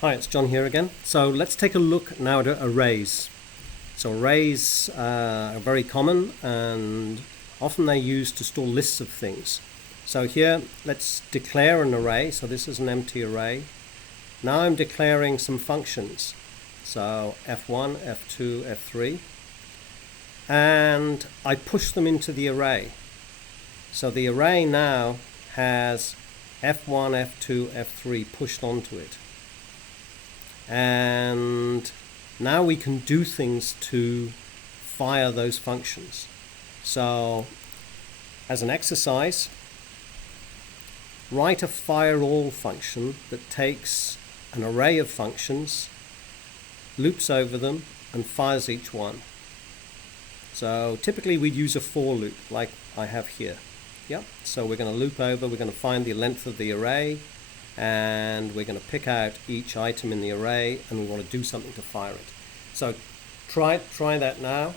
Hi, it's John here again. So let's take a look now at arrays. So arrays are very common and often they're used to store lists of things. So here, let's declare an array. So this is an empty array. Now I'm declaring some functions. So f1, f2, f3. And I push them into the array. So the array now has f1, f2, f3 pushed onto it. And now we can do things to fire those functions. So as an exercise, write a fire all function that takes an array of functions, loops over them, and fires each one. So typically we'd use a for loop like I have here. Yep. So we're going to loop over, we're going to find the length of the array, and we're going to pick out each item in the array, and we want to do something to fire it. So try that now.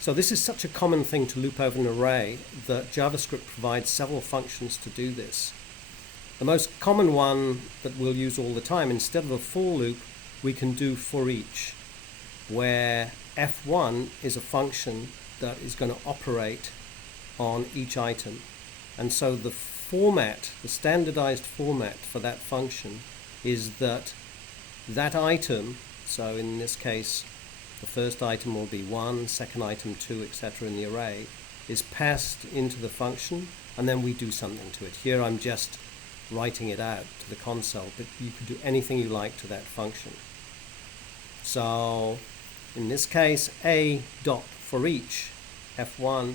So this is such a common thing to loop over an array that JavaScript provides several functions to do this. The most common one that we'll use all the time, instead of a for loop, we can do for each, where f1 is a function that is going to operate on each item. And so the format, the standardized format for that function is that item, so in this case the first item will be 1, second item 2, etc. in the array, is passed into the function, and then we do something to it. Here I'm just writing it out to the console, but you could do anything you like to that function. So in this case, a dot for each, f1,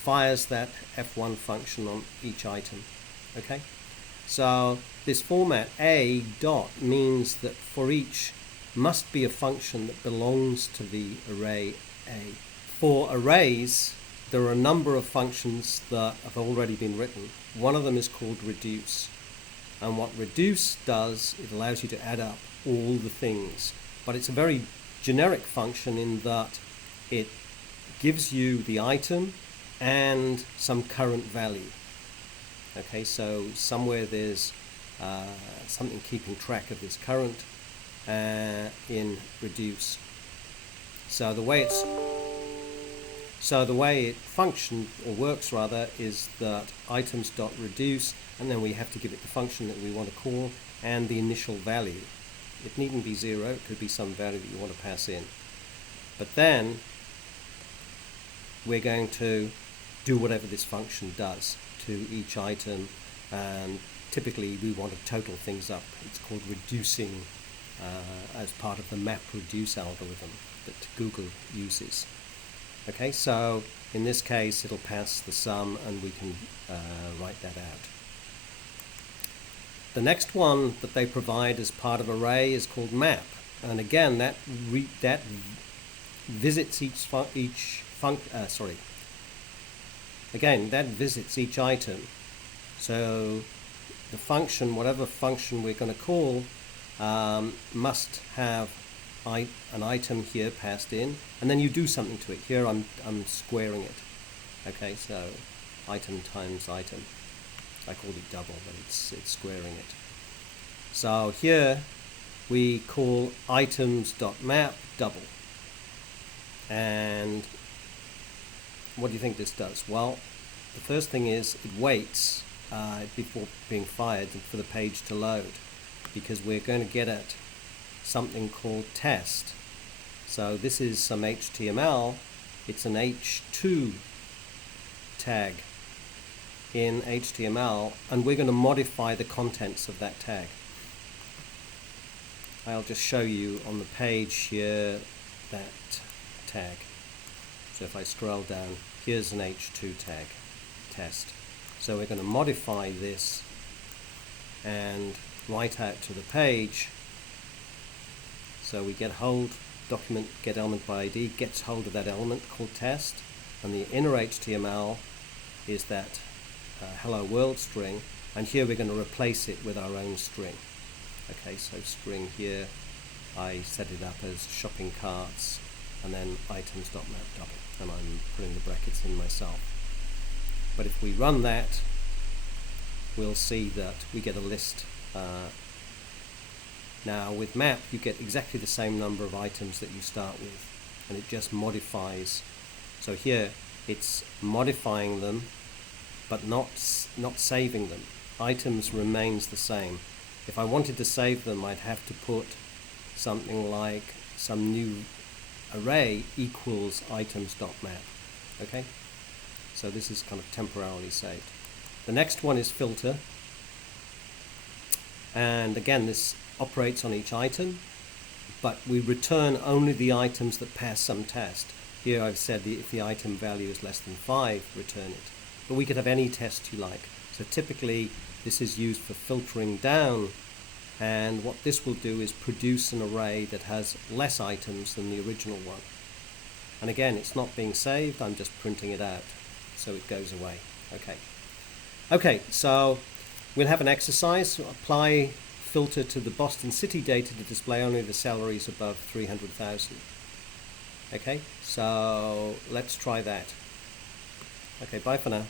fires that f1 function on each item. Okay, so this format a dot means that for each must be a function that belongs to the array a. For arrays, there are a number of functions that have already been written. One of them is called reduce, and what reduce does, it allows you to add up all the things, but it's a very generic function in that it gives you the item and some current value. Okay, so somewhere there's something keeping track of this current in reduce. So the way it functions, or works rather, is that items.reduce, and then we have to give it the function that we want to call and the initial value. It needn't be 0, it could be some value that you want to pass in. But then we're going to do whatever this function does to each item, and typically we want to total things up. It's called reducing as part of the map.reduce algorithm that Google uses. Okay, so in this case it'll pass the sum, and we can write that out. The next one that they provide as part of array is called map, and again that visits that visits each item. So the function, whatever function we're going to call, must have an item here passed in, and then you do something to it. Here I'm squaring it. Okay, so item times item. I called it double, but it's squaring it. So here we call items.map double. And what do you think this does? Well, the first thing is it waits before being fired for the page to load, because we're going to get at something called test. So this is some HTML. It's an h2 tag in HTML, and we're going to modify the contents of that tag. I'll just show you on the page here that tag. So if I scroll down, here's an h2 tag, test. So we're going to modify this and write out to the page. So we get hold, document get element by ID gets hold of that element called test, and the inner HTML is that hello world string, and here we're going to replace it with our own string. Okay, so string here, I set it up as shopping carts, and then items.map double, and I'm putting the brackets in myself. But if we run that, we'll see that we get a list. Now with map you get exactly the same number of items that you start with, and it just modifies. So here it's modifying them but not saving them. Items remains the same. If I wanted to save them, I'd have to put something like some new array equals items.map. Okay, so this is kind of temporarily saved. The next one is filter, and again this operates on each item, but we return only the items that pass some test. Here I've said if the item value is less than 5, return it. But we could have any test you like. So typically this is used for filtering down, and what this will do is produce an array that has less items than the original one. And again, it's not being saved, I'm just printing it out, so it goes away. Okay, so we'll have an exercise. Apply filter to the Boston City data to display only the salaries above 300,000. Okay, so let's try that. Okay, bye for now.